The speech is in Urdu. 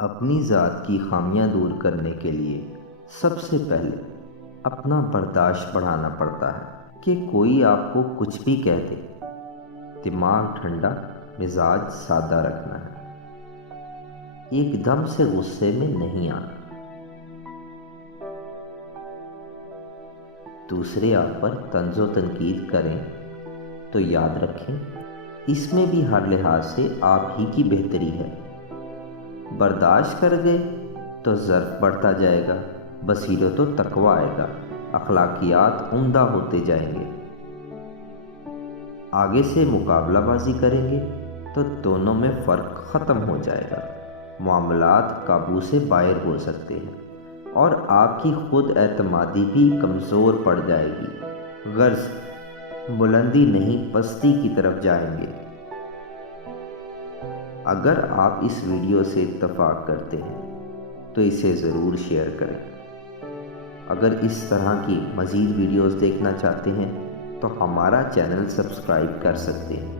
اپنی ذات کی خامیاں دور کرنے کے لیے سب سے پہلے اپنا برداشت بڑھانا پڑتا ہے کہ کوئی آپ کو کچھ بھی کہہ دے۔ دماغ ٹھنڈا، مزاج سادہ رکھنا ہے، ایک دم سے غصے میں نہیں آنا۔ دوسرے آپ پر طنز و تنقید کریں تو یاد رکھیں اس میں بھی ہر لحاظ سے آپ ہی کی بہتری ہے۔ برداشت کر گئے تو ظرف بڑھتا جائے گا، بصیرت و تقوی آئے گا، اخلاقیات عمدہ ہوتے جائیں گے۔ آگے سے مقابلہ بازی کریں گے تو دونوں میں فرق ختم ہو جائے گا، معاملات قابو سے باہر ہو سکتے ہیں اور آپ کی خود اعتمادی بھی کمزور پڑ جائے گی۔ غرض بلندی نہیں، پستی کی طرف جائیں گے۔ اگر آپ اس ویڈیو سے اتفاق کرتے ہیں تو اسے ضرور شیئر کریں۔ اگر اس طرح کی مزید ویڈیوز دیکھنا چاہتے ہیں تو ہمارا چینل سبسکرائب کر سکتے ہیں۔